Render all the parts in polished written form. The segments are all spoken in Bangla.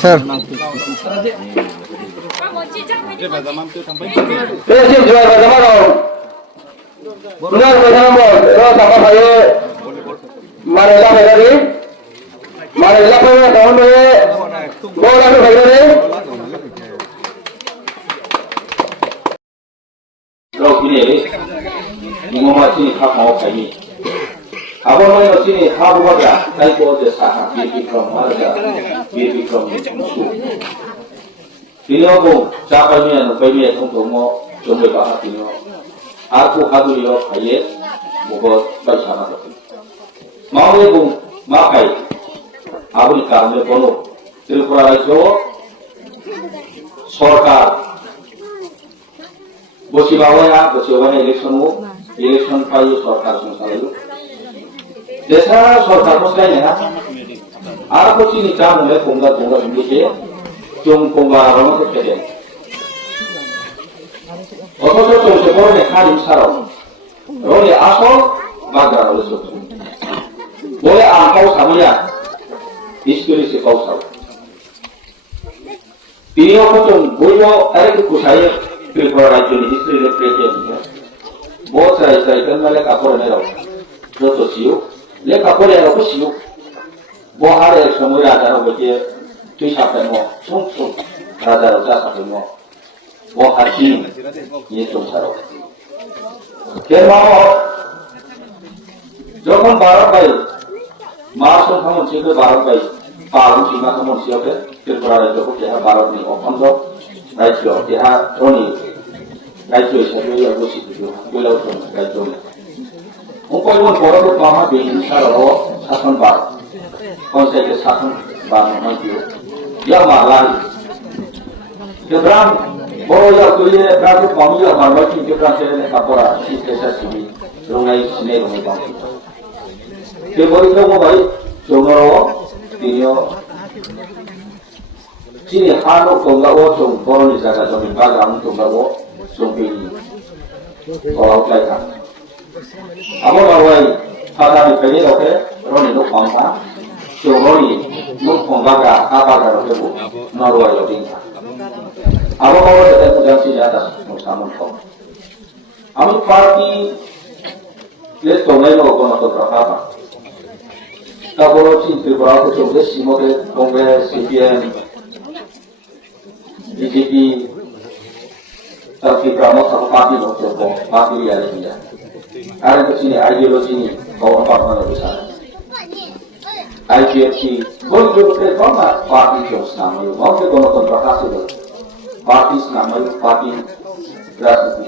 Sir Abang sini habu aja, saya boleh sah, bibi from aja, bibi from musuh. Ini aku siapa ni yang pergi untuk mau coba bahas ini. Aku habu yo ayat, bukan baca nama. Mau aku makai, abu ni kami kono, Tripura itu सरकार बसिबावना इलेक्शन पायो सरकार संसालियो देशा सरकार मस्लायना आरो कोचिनि जामुले पंगा बिसे जों पंगा रनो खेदे अथच चौसे बरने हारिम साराव रनि आसल बाग्रा हले सत्य बले आंखाव Samia इस्कुलिसे काउसाव Beliau pun beliau ada kekusaya Tripura Rajya ini istri presiden. Bos saya kan malah kapur merah, jodoh siu, le kapur yang aku siu. Bohar yang semua raja orang bekerja, tuh siapa mau, sung raja siapa mau, bohar ini, ini sung saro. Kerana jauh barat bayi, masuk kamu cikgu barat bayi. Paru sima kamu siapa? Tripura Rajya ko keha barat ni okhando Rajya keha roni Rajya hisabe ya bosi dijo bolau ton Rajya ni upoi mon borok mama behin saro sason bar konsep ke sason bar maju ya malai jebram boro ya kuye raju kami ya marwai ki jebram sene kapora si kesa sini rongai sine rongai bang ke bori ko mo bai jongoro tinyo Sini hano tongga wo tong boron di jaga jomim bagram tongga wo sompini kalau kelihatan. Amo marwai pada di peni oke roni nuk pangsa, so roni nuk pangga apa roke bu marwai loting. Amo marwai tetap pujan sini atas nuk samun kau. Amo parti les tongga ini oke nak berapa? Kalau sini Tripura ko tongga simoke tongga CPM BJP tapi Brahmo satu parti berjodoh parti yang dia. Ada di sini ideologi ini kawan partner besar. IGFC berjodoh ke mana parti jos nama itu. Mau ke kono kontraksi itu. Parti nama itu parti gratis.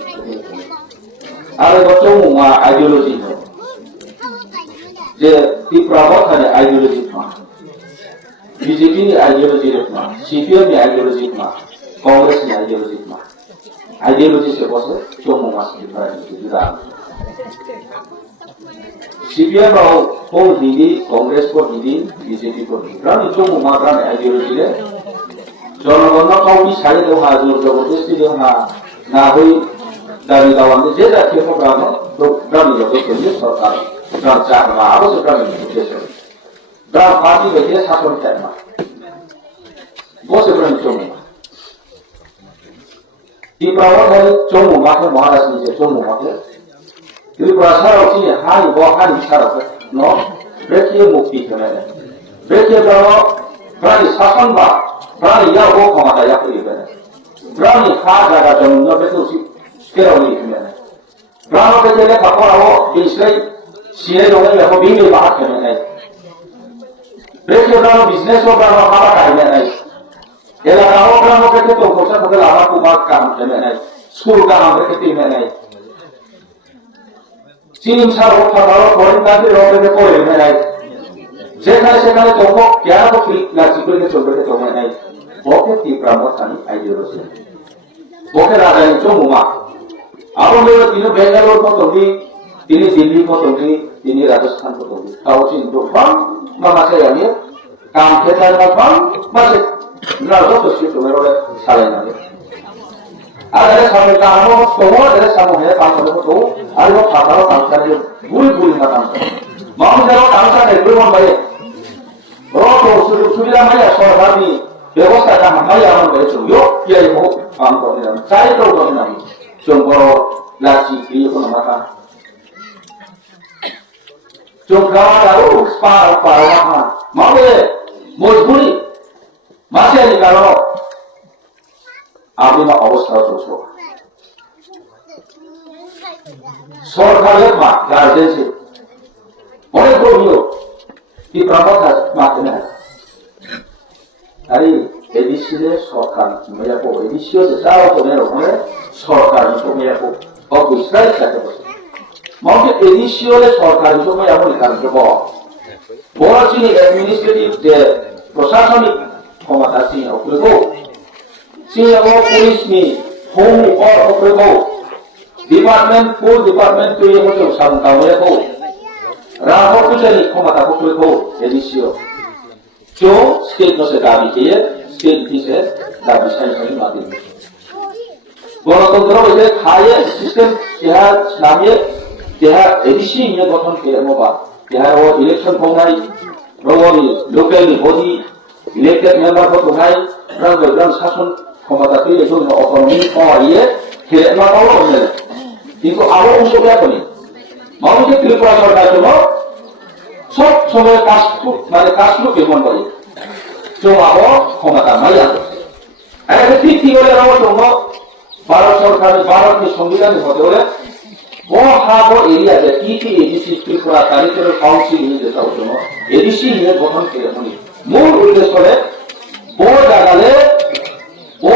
Ada bercuma mah ideologi itu. Jadi di Brahmo ada ideologi mah. BJP ni ideologi mah. CPM ni ideologi mah. Kongres ni ideologi sebosnya cuma masih diferensi tidak. CPM mau pun hindi, Kongres pun hindi, BJP pun hindi. Kerana cuma makan ideologi le. Jangan kau bisa itu hasil jabatan itu nahui dari kawan itu jadi kita kerana kerana itu kerja sarkar. Kerana cara apa sekarang ini kerja. Kerana parti kerja satu tema. Bos sebenarnya cuma. Di perawat dari cuma makan malas ni cuma makan. Jadi perasaan sini hari syarat, no, berarti mukti kemana? Berarti perawat berani sasan bah, berani ya wo kamata ya pergi kemana? Berani jaga jomno betul sih, sekarang ni kemana? Berani kerja kapor awo Israel, siapa orang yang mau bini bahat kemana? Berarti berani bisnes orang apa kemana? Kalau orang mereka tu khusus mungkin awak kumat kam macam school kam mereka tu macam sini misalnya kalau orang tadi orang mereka boleh macam sekali toko kaya tu klik lagi tu mereka coba tu macam boleh ti promosi ideologi boleh raja itu cuma awak mereka ini Bangalore pun tinggi ini Delhi pun tinggi ini Rajasthan pun tinggi tahu sini tu bang mama saya ni kam kita ni bang masih Nggak tuh sih tuh mereka saling aja. Ada sama kamu, semua ada sama ya kamu itu, ada kalau kamu dia buli nggak kamu. Mau jalan kamu sana itu mau bayar. sudah sudah maya soal ini ব্যবস্থা কাম maya orang begitu yo dia yang mau paham kok ini saya tahu kok ini cuma lagi dia pun makan cuma lalu separuh mau deh mojburi masih ada kalau আপনি অবস্থা চলছে সরকারের গার্জেন্সি অনেক গভীর কি প্রমাণ মাধ্যমে আরে এডিসিলে সরকার মেয়াপো এডিসিও যাও করে ওখানে সরকার মেয়াপো অবশ্যই থাকে বসে মনে এডিসিওলে সরকার মেয়াপো কার্যব বড় চিনি অ্যাডমিনিস্ট্রেটিভ যে প্রশাসনিক ক্ষমতা চিনি ওগুলো Singapore Police ni home or operable department full department tu yang macam sama tahu ya ko rapor tu jadi komata operable edisio jo state no se dabi ke state ni se dabi sai mati গণতন্ত্র হইলে খায়ে সিস্টেম ইহা নামে ইহা এডিসি নিয়ে গঠন করে মোবা ইহা ও ইলেকশন কমাই রবি লোকাল বডি ইলেক্টেড মেম্বার কত নাই রাজ্য শাসন ক্ষমতা পেয়ে জন্য অটোনমি পাওয়াইয়ে খেলে না পাওয়া হচ্ছে কিন্তু আরো অংশ ব্যাপনী মানুষের ত্রিপুরা সরকার জন্য সব সময় কাজগুলো কেমন করে জমাবো ক্ষমতা মাইয়া একটা ঠিক কি বলে রাখার জন্য ভারত সরকারের ভারতের সংবিধানের মধ্যে বলে ও হাবো এরিয়াতে কি কি এডিসি ত্রিপুরা কারিকুলার কাউন্সিল নিয়ে যেটার জন্য এডিসি নিয়ে গঠন করে মূল উদ্দেশ্য করে ও জায়গালে ও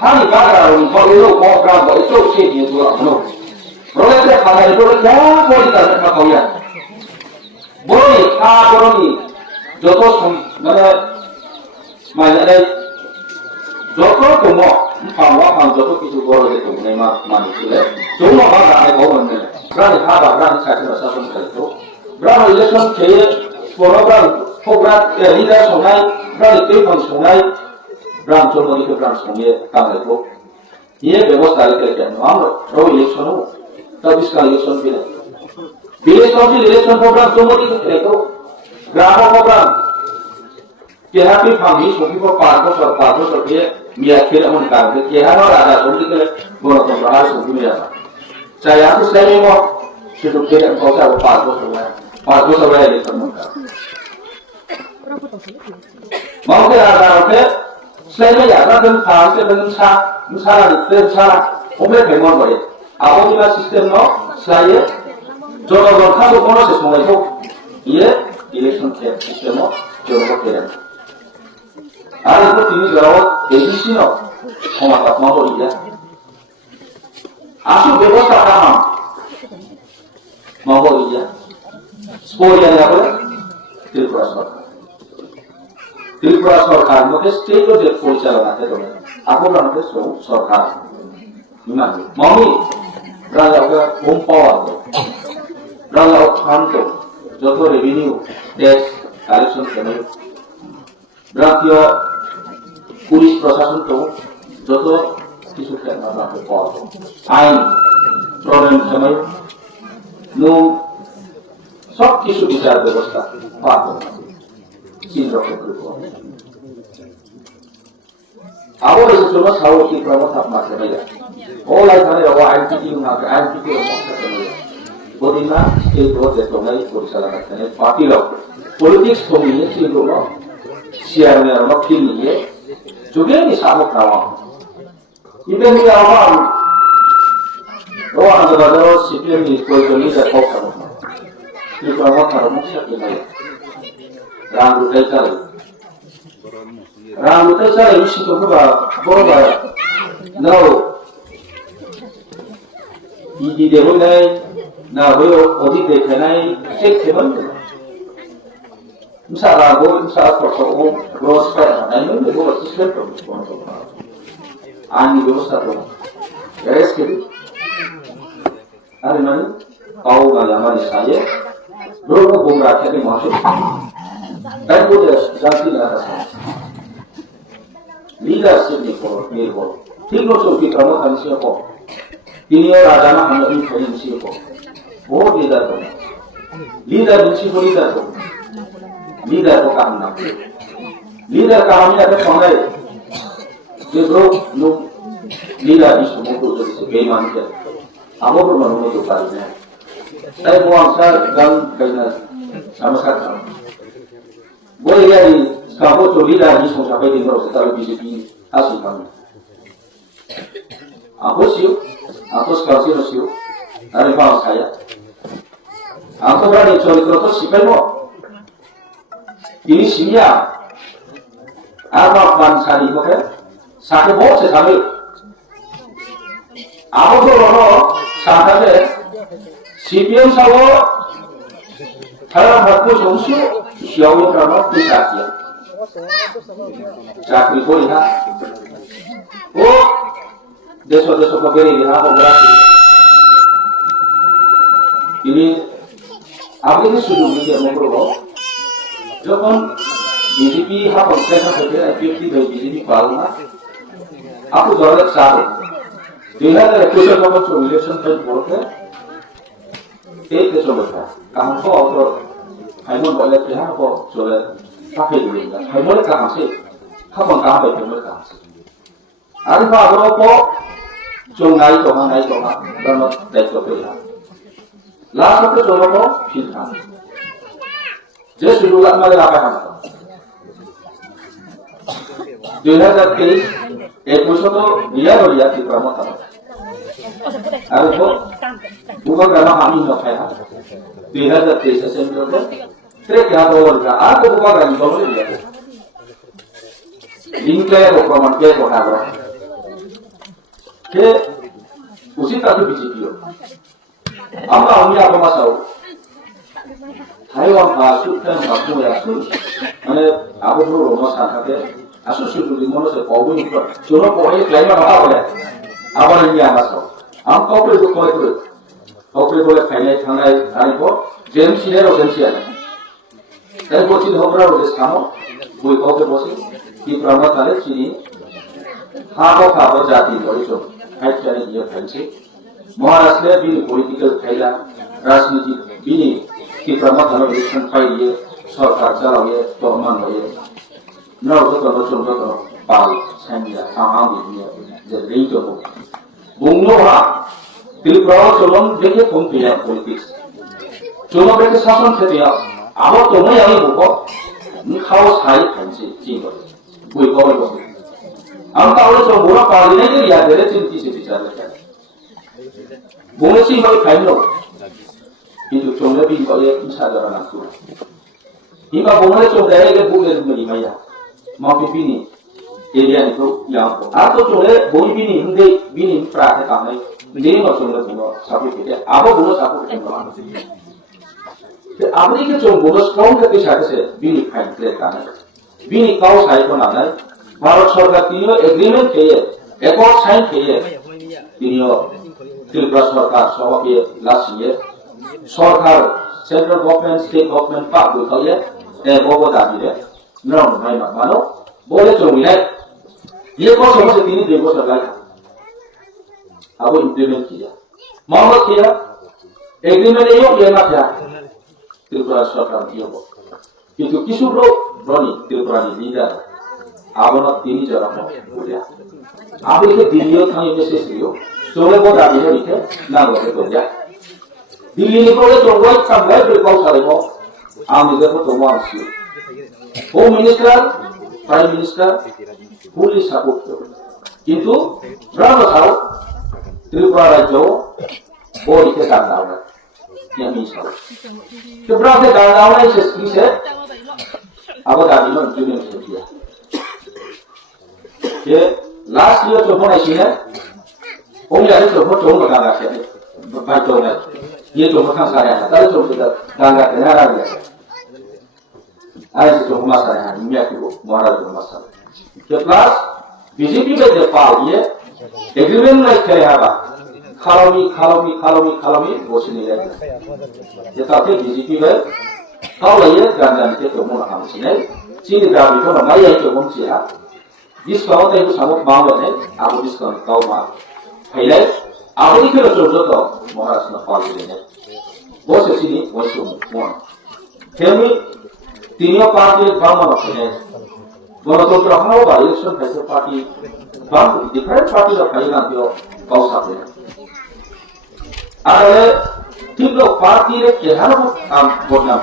হানি বাগান বড়লো মগরা বড়লো সেই দিয়ে দোলানো রোলেতে খানায় রোলে যা বলি তার কথা কইয়া বলি বলি যত মানে যত তোমো খাওয়া যত কিছু বড় যেত মানে ছিলে তোমো বাগানে ভবনে প্রাণী খাবার প্রাণী সাথে শাসন করতো ব্রাহ্ম ইলেকশন খেয়ে প্রোগ্রাম লিডার শোনায় প্রাণী টেলিফোন শোনায় গ্রাম চলমদিকে গ্রাম সঙ্গে কামড়েতো ये व्यवस्था लेकर हम रो इलेक्शन हो तब इसका इलेक्शन भी नहीं विलेज काउंसिल इलेक्शन प्रोग्राम चलमदी के तो ग्राम प्रोग्राम के हैप्पी फैमिली सभी को पार्को सर के मिया खेल होने का के हर राजा सभी के गणतंत्र हार सभी में जाता चाहे आप स्लैमिंग हो सिर्फ के कौशा वो पार्को सब है इलेक्शन में माउंटे राजा होते Selain ya, kan fase dengan sa, omle pengon boleh. Apa juga sistem no, selain jodoh kalau kono sesuatu itu, ia election sistem no, jodoh keren. Ada itu ini jodoh edisi no, komatak mau boleh. Asu ব্যবস্থা apa? Mau boleh. Sport yang apa? Tirpura sor. Tripura সরকার মধ্যে স্টেট যে পরিচালনা করে আপনার মধ্যে সরকার মমি রাজাকে হোম পাওয়ার রাজা খান্ত যত রেভিনিউ ট্যাক্স কালেকশন করে জাতীয় পুলিশ প্রশাসন তো যত কিছু পাওয়া আইন প্রণয়ন সময় নুন সব কিছু বিচার ব্যবস্থা পাওয়া Awal itu cuma sawo ki pramu tak macam ni. Oleh kerana awak IPT nak IPT macam ni. Bodina itu betul ni polisalah macam ni. Parti lo, politik semua ni sih lo. Siapa ni orang kini ye, juga ni sawo kawan. Ibu ni awak, awak ada ada sipil ni kau ni dah tahu kawan. Ini pramu tak macam ni. Rambut saya isi tu berapa? No, ini dia boleh, nah boleh audit dekanai, cek keman. Misalnya persoalan gross per, nah ini boleh sistem tu. Ani ବ୍ୟବସ୍ଥା tu, beres kiri. Ada mana? Kau malam ni saya, berapa bunga kiri masuk? Dan boleh ganti lah. Leadership ni pun, ठीक लोग सोचते प्रमुख अंशी को, तीनियों राजाना हम लोग छोटे अंशी को, बहुत लीडर को, लीडर अंशी को लीडर को, leader ko kam na leader kami ada pangai je bro no leader is mo ko je beman ke amo ko manu to pari ne sai ko amsa gan kaina samasa boleh jadi kamu tu leader ni semua sampai di luar setelah BJP asal kami aku sekarang siu ada apa saya aku berani cari kertas siapa mau ini siapa apa bangsa ni kok sakit bos sekali aku tu orang sakit CPM sawo kalau aku sungsu siapa orang bisa dia চাকরি করি না ও দেশ বেরিয়ে না তিনি আপনি কি সুযোগ নিতে করব যখন বিজেপি হাফন দেখা হয়েছে ব্যক্তি বিজেপি পাল না আপনি দলের চাপে 2021 যখন ইলেকশন বলতে এই যে চলছে কাম তো হাইমন বলে কি হ্যাঁ চলে pakai dulu kan, hanya kan sih, kamu kan pakai hanya kan sih. Ada apa apa, jongai, dan tidak terpilih. Last itu jongai apa, filter. Jadi sudah lama apa kan? 2023, episode dia di Pramotana. Ada apa? Bukan karena kami nak kaya. 2023 September. Trek यहाँ तो और आपको बुका करनी तो नहीं है लिंक है वो प्रमाण के होना है कि उसी तरह बीजेपी हो हम ना हम यहाँ पर मसाओ हाईवा आसुर के मापू या आसुर मैंने आप लोग रोमा साथ हैं आसुर शुरू दिनों से कौवी पर चुनाव कोई क्लाइमा रहा हो रहा है आप और इंडिया मसाओ हम कौवे तो कोई फाइनल थाना थाने को जेएमसी है और जेएमसी है dari bocil hobra udah kamu, gue kau ke bocil di Pramat kali sini, habo jati itu, hai cari dia fancy, Maharashtra bini political kailan, राजनीति bini di Pramat kali election kali dia, सरकार चलाओ ये, तोरमान ये, नौकर तो चुनकर तो पाल, संजय, आमाम ये, जब नहीं तो बुंगलो हा, तिलप्राव चलों देखे कौन पिया politics, चलों देखे शासन थे दिया आबो तो मैं यही बुको निखाओ साई फंसे जीवन कोई कौन बोले हम ताऊं तो बुरा पाली नहीं कि याद है चिंती से विचार करते बोले सी भाई final itu cuma lebih kalau insya Allah nak tu. Iba boleh coba dari ke boleh beli maya. Mau pilih area itu yang atau cuma boleh pilih hindi pilih praktek kami. Jadi macam mana pun sahaja kita. Apa boleh sahaja kita mana. আপনি কি চোখ বড় স্ট্রং থেকে সাথে বিনি ফাইন ক্লিয়ার কানে বিনি কাউ সাইড না নাই ভারত সরকার তিনিও এগ্রিমেন্ট খেয়ে অ্যাকর্ড সাইন খেয়ে তিনিও ত্রিপুরা সরকার সবাইকে লাসিয়ে সরকার সেন্ট্রাল গভর্নমেন্ট স্টেট গভর্নমেন্ট পাক দুইয়ে বড় দাবিরে নরম হয় না মানো বলে জমিলে ये को समझ तीन देखो सरकार अब इम्प्लीमेंट किया मोहम्मद किया एग्रीमेंट ये किया ना क्या त्रिपुरा सरकार दिया वो किंतु किसी लोग रोनी त्रिपुरा ने लीडर आवन तीन जगह में बोलिया आप इसे दिल्ली और थाने में से सीरियो चोले को दाबी है इसे ना लोगे तो क्या दिल्ली ने बोले तो वो सब गए फिर कौन सारे को आम इधर को तो वहाँ सी home minister prime minister fully support किंतु berapa tahu Tripura Rajo boleh ke Kandawan yang misal keberapa Kandawan itu sih apa tadi non junior sekian ये last year जो होना चाहिए वो यार जो हो जो बता रहा है बात जो है ये जो मकान सारे हैं तारे जो सुधा डांगा है ना रहा है आज जो हमारा सारे हैं इंडिया की वो महाराज जो हमारा के प्लस बीजेपी में जो पार्टी है एग्रीमेंट में क्या है बा खालोमी वो से नहीं रहता ये ताकि बीजेपी में काउ लगे गांधी के तो मुना हम से नहीं चीन गांधी तो हमारे यहाँ तो कौन सी है जिसका होता है वो सामूहिक मांग है आप जिसका काउ मांग पहले आप ही के लोग जो तो महाराष्ट्र में पार्टी है वो से चीनी वो से मुना তিনিও পার্টির বামন আছে গণতন্ত্র হওয়া বা ইলেকশন খাইছে পার্টি বাম ডিফারেন্ট পার্টির খাই না দিও কাউসাতে আর তীব্র পার্টির কেহার কাম বদনাম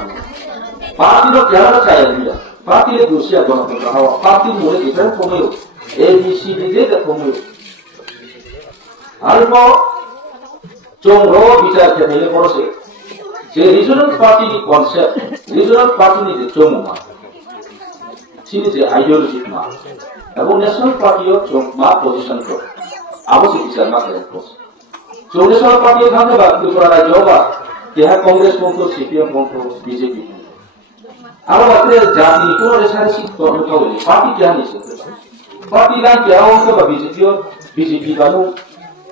পার্টির কেহার চাই দিয়া পার্টির দুসিয়া গণতন্ত্র হওয়া পার্টির মূলে ডিফারেন্ট কমেও ABCD যে কমেও আরব চোংরো বিচার খেলে পড়ছে যে regional party concept regional party নিতে চোমা সিনি যে আইডিওলজি মা এবং ন্যাশনাল পার্টিও চোমা পজিশন করে আবশ্যক বিচার না করে ন্যাশনাল পার্টি এখানে বা ত্রিপুরা রাজ্য বা যাহা কংগ্রেস পন্থ সিপিএম পন্থ বিজেপি আরো আপনি জাতি কোন রেশারে শিক্ষক বলে পার্টি কেন নিছে পার্টি লাইন কে অংশ বা বিজেপি বানু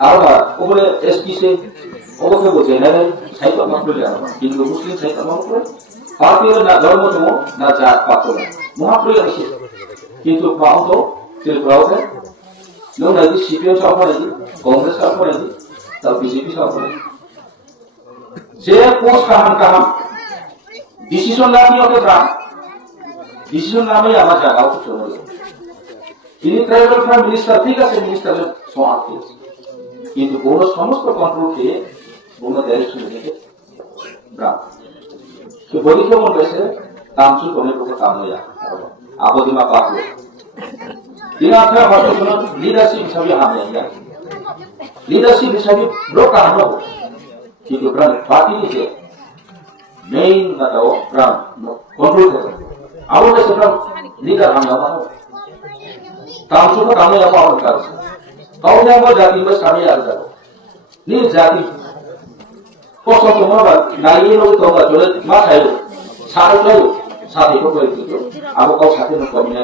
আর ওপরে এসপি সে ওকে বলছে না সাইড মাত্র কিন্তু মুসলিম সাইড মাত্র পার্টির না ধর্ম না জাত পাত্র মহাপ্রিয় আছে কিন্তু পাও তো ত্রিপুরাতে লোক নাকি সিপিএম সরকার কংগ্রেস সরকার তার বিজেপি সরকার যে পোস্ট কাহাম ডিসিশন না নিয়ে ওকে প্রাণ ডিসিশন নামে আমার জায়গা চলে তিনি ট্রাইবাল ফার্ম মিনিস্টার ঠিক আছে মিনিস্টারের সমাজ কিন্তু কোন সমস্ত কন্ট্রোল খেয়ে কোন ডাইরেকশন দিকে ব্রাম তো বলি কেমন হয়েছে তামসু কোনে কোকে কাম হয়ে যায় আপদিমা পাবো তিনি আপনার ভাষা শুনুন লিডারশিপ হিসাবে আমি লিডারশিপ হিসাবে ব্রোক কাহানো কিন্তু ব্রাম পার্টি নিচে মেইন বাটাও ব্রাম কন্ট্রোল করে আমাদের সেটা লিডার আমি আমার তামসু को কামে যাবো আমার কাছে কাউকে আমার জাতি বেশ কামে যাবে নি জাতি কত তোমার নাইয়ে লোক তোমরা চলে মা খাইলো সারে খাইলো সাথে তো করে দিও আবো কাউ সাথে না কমি না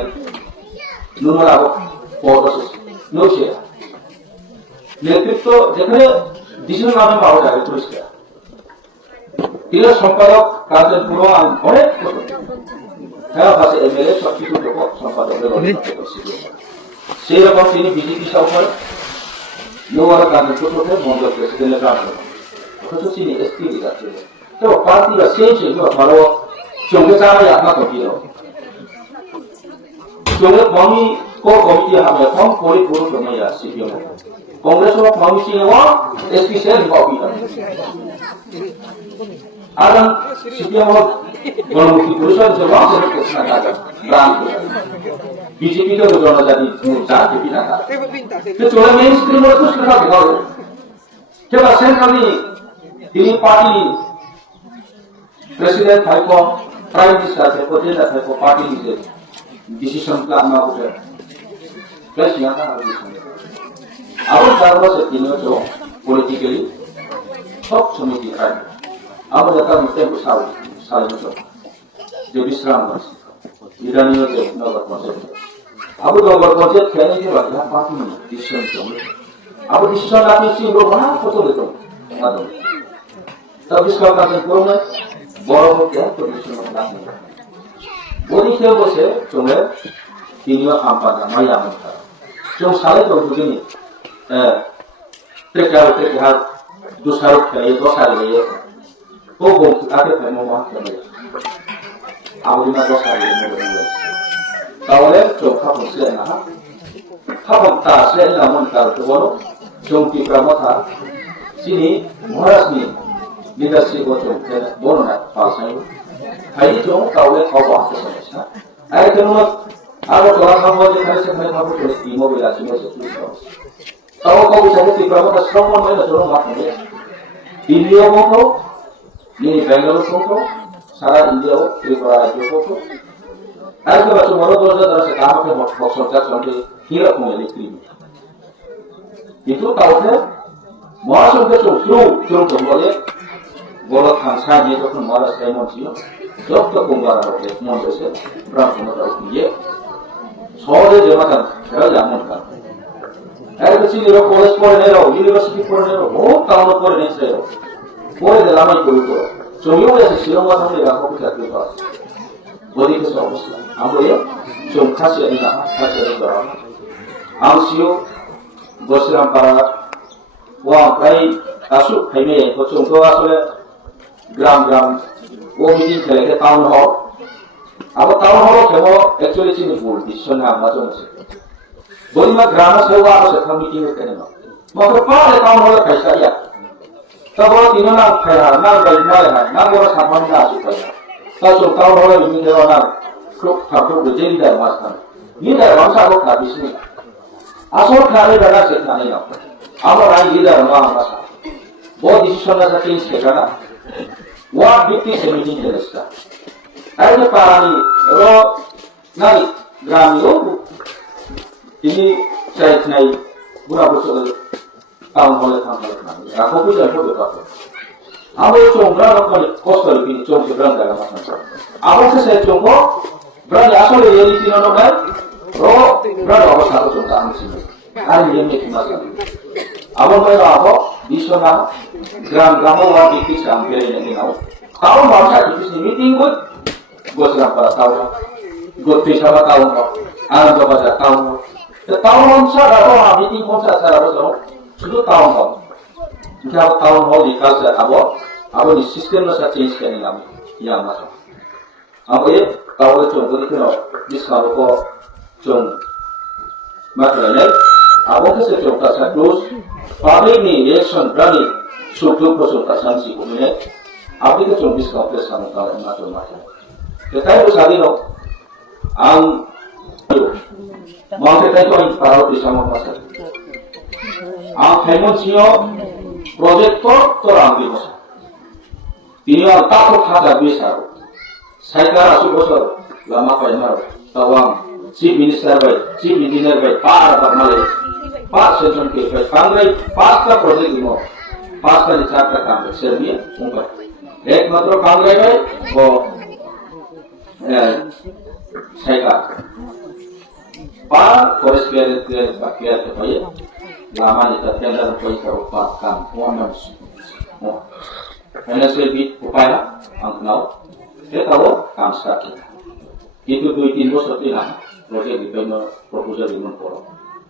নুনরা আবো পড়ছ নোছে নেতৃত্ব যেখানে ডিসিশন নামে পাওয়া যায় পরিষ্কার তিনি সম্পাদক কাজের পুরো অনেক হ্যাঁ ভাষা এমএলএ সব কিছু দেখো সম্পাদকের সেই রকম তিনি বিজেপি সরকার লোয়ার কাজের ছোটতে বন্ধ প্রেসিডেন্টের কাজ অথচ তিনি এসপি যাচ্ছে তো পার্টিরা সেই ভালো চোখে চাই আপনার কপি চোখে কমি কো কমিটি হবে কম করে পুরো সময় আসছে কংগ্রেস ও কমিটি ও এসপি সেল কপি আর সিপিএম গণমুক্তি পরিষদ যে লস করছে না প্রাণ বিজেপি কে জনজাতি চা দিবি না তো চলে মেইন স্ট্রিম এর কুছ কথা বলো কেবল সেন্ট্রালি তিনি পার্টি প্রেসিডেন্ট থাকো প্রাইম মিনিস্টার থাকো যেটা থাকো পার্টি নিতে ডিসিশন প্ল্যান না উঠে প্লাস ইয়াটা আবার তারপর সে তিনও তো পলিটিক্যালি সব সমিতি থাকে আবার একটা মিস্টেক সাল যে বিশ্রাম আছে ইরানীয় যে নগর পঞ্চায়েত আবু নগর পঞ্চায়েত খেয়ে নিতে পারে পার্টি ডিসিশন চলে আবু ডিসিশন আপনি কি লোক না কত দিত তবে সরকার করবে বড় হতে তো ডিসিশন লাগবে বলি খেয়ে বসে চলে তিনিও আমপাদা মাই আমতা जो सारे तो बुझेंगे प्रेक्षाओं के यहाँ दूसरा खेले दो साल लिए वो बहुत आगे फैमिली वहाँ खेले अब उन्हें दो साल लिए मेरे तावले जो खापन से ना खापन ता से ना मन का तो वो जो की प्रमोथा सिनी महाराष्ट्र लीडरशिप को जो खेले बोलो ना पास है हाई जो तावले खापन आते समझना ऐसे क्यों आरो तो हम वो जो कैसे मैं खापन तो स्टीमो बिला सीमो से पूछो ताऊ को उसे की प्रमोथा स्ट्रॉन्ग मन में जो बात है दिल्ली को ini Bangalore को सारा इंडिया को त्रिपुरा राज्य को आज के बच्चों मरो तो जरा से काम के बक्सर का संगे हीरा को मिले cream itu tahu kan masuk ke cuma tu boleh bola kansa ni tu pun malas saya manusia jauh tu kumbar ada manusia berapa malas dia soalnya jemaatan kalau jangan kan ada kecil ni college pun ni lo university pun ni lo oh tahun pun ni saya পরে দিলাম আমি করি তো জমিও আছে শিরোমা ধরে রাখো জাতীয় পাস বদিকে সমস্যা আমরা জম খাসি না খাসি করা আমসিও বসরাম পাড়া ওয়া প্রায় আসু খাইমে তো আসলে গ্রাম ও মিটিং খেলে town hall Abo tahun holo kemo actually sini full decision na macam macam. Boleh mak grama sewa apa sekarang meeting itu kena. Maka pada tahun holo kaisa ya. Kalau tino na kaya na bayi mana na bola sama na supaya. Kalau tahun holo ini dia na klub berjadi dah macam. Ini dah bangsa aku habis ni. Asal kali dah sekarang ni. Abo orang dia orang macam. Bahwa decision na change kerana. What big thing meeting terasa. Ada parani, ro nai gram yo ini saya nai berapa soal tahun boleh tambah lagi. Aku pun jangan buat apa. Aku cuma berapa kali kostar ini cuma berapa dalam masa. Aku saya cuma berapa asal ini tidak normal. Ro berapa aku satu cuma tahu sini. Hari ini kita masak. Aku berapa di sana gram orang dikit sampai ini tahu. Tahun masa itu meeting pun gue sedang pada tahun, gue bisa pada tahun, anak gue pada tahun. Tahun saya orang meeting pun saya harus sudah tahun. Jika tahun mau dikasih apa di sistem saya change kan ini yang masuk. Apa ya tahun itu gue kena diskon kok jom materialnya. Apa kesel jom tak terus. Public ni election berani suatu proses sanksi umumnya. Apa itu jom diskon plus kamu tahu macam. Tetapi sahaja no, mau kita itu yang taruh di sama masa. Hemon sio project to ambil masa. Ini orang takut ada bisa. Saya kira sudah lama pernah tawang chief minister baik, chief engineer baik, para malay, pas season ke baik, kangrai pas ka project ini, pas ka dicatat kangrai, Serbia, Mumbai. Ek matro kangrai baik, saya Pak Polres Bakiat Kepaya lama ditetapkan dalam poin kam Muhammad. Financial bit upaya angkau. Saya tahu kam sakit. Itu 2-3 seperti lah. Project di payment proposal di Poro.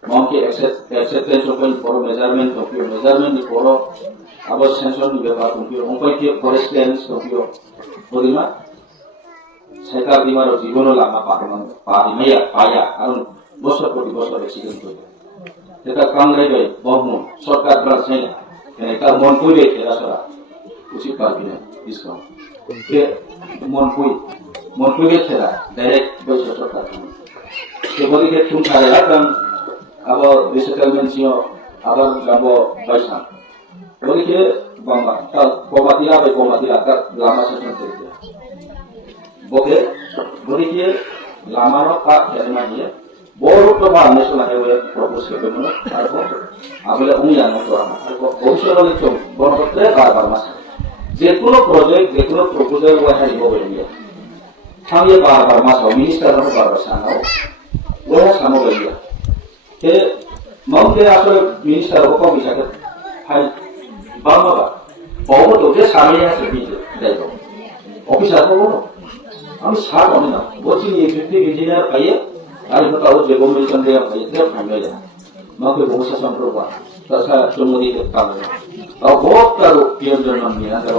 Mungkin acceptance of Poro measurement di Poro. Abas sensor di bawah komputer. Mungkin dia forest clearance komputer. Bagaimana? Saya kira di mana jiwa lama parimaya paya, arun bosor eksiden tu. Kita kangrai bay, bohong, shortcut berasnya, kita monpui deh kita salah, usi parkirnya diskon. Ke monpui deh kita direct bosor shortcut. Kemudian kita cuma cari kan, apa resettlement sio, apa gambo baisan. Kemudian bangga, kalau komatila kan lama sesuatu. Oke, berikutnya lama pak jangan ya. Baru coba nasional highway propose ke mana? Apabila umumnya orang, kalau itu baru bar mas. Jekuno project, jekuno proposal wahai di bawah ini. Kami bar mas, minister orang bar sana, wahai sama dia. Ke mau dia asal minister apa bisa ke? Hai, bangga. Bawa tu dia sama yang sebiji, dah tu. Office apa bawa? আমি সার অনেক না বলছি ইলেকট্রিক ইঞ্জিনিয়ার পাইয়ে আর এটা তাও যে গভর্নমেন্ট দেওয়া পাইয়ে দেওয়া ফাইনাল যায় আমাকে ভবিষ্যৎ সম্পর্ক তাছাড়া জন্ম দিতে পারবে তাও বহুত তার পিএম জন্ম নিয়ে তার